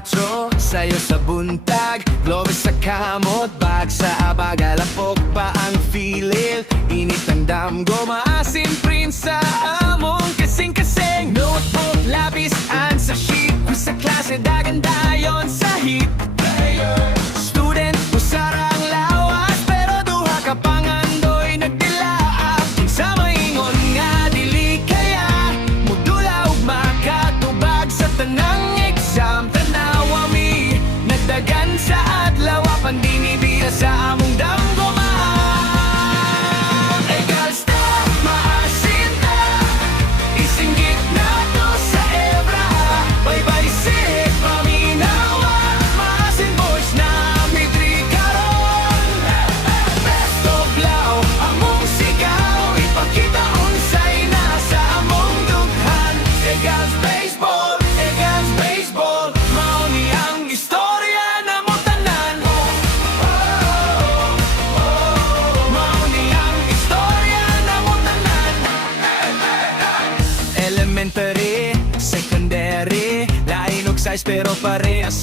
4 Sayo sa buntag, globe sa kamot, bag sa abag, alapok pa ang feeling. Init ang damgo, maasim print sa among kasing-kasing. Notebook, lapis, answer sheet, sa klase dagan dayon sa hit. Student, usarang lawas, pero duha ka pangandoy nagdilaap. Sa maingon nga dili kaya, mudula ug makatubag sa tanang exam. Tanawa mi, nagdagan sa adlaw, pandinibira sa among damgo ma'am. Egalsta, maasinta, isinggit na to sa ebra. Bye-bye sick, paminawa, maasin boys na midri karon. Best of law, among sigaw, ipakita unsay nasa among dughan. Egals baseball, mauni ang istorya na mo tanan. Mauni ang istorya na mo tanan. Elementary, secondary, lain og size pero parehas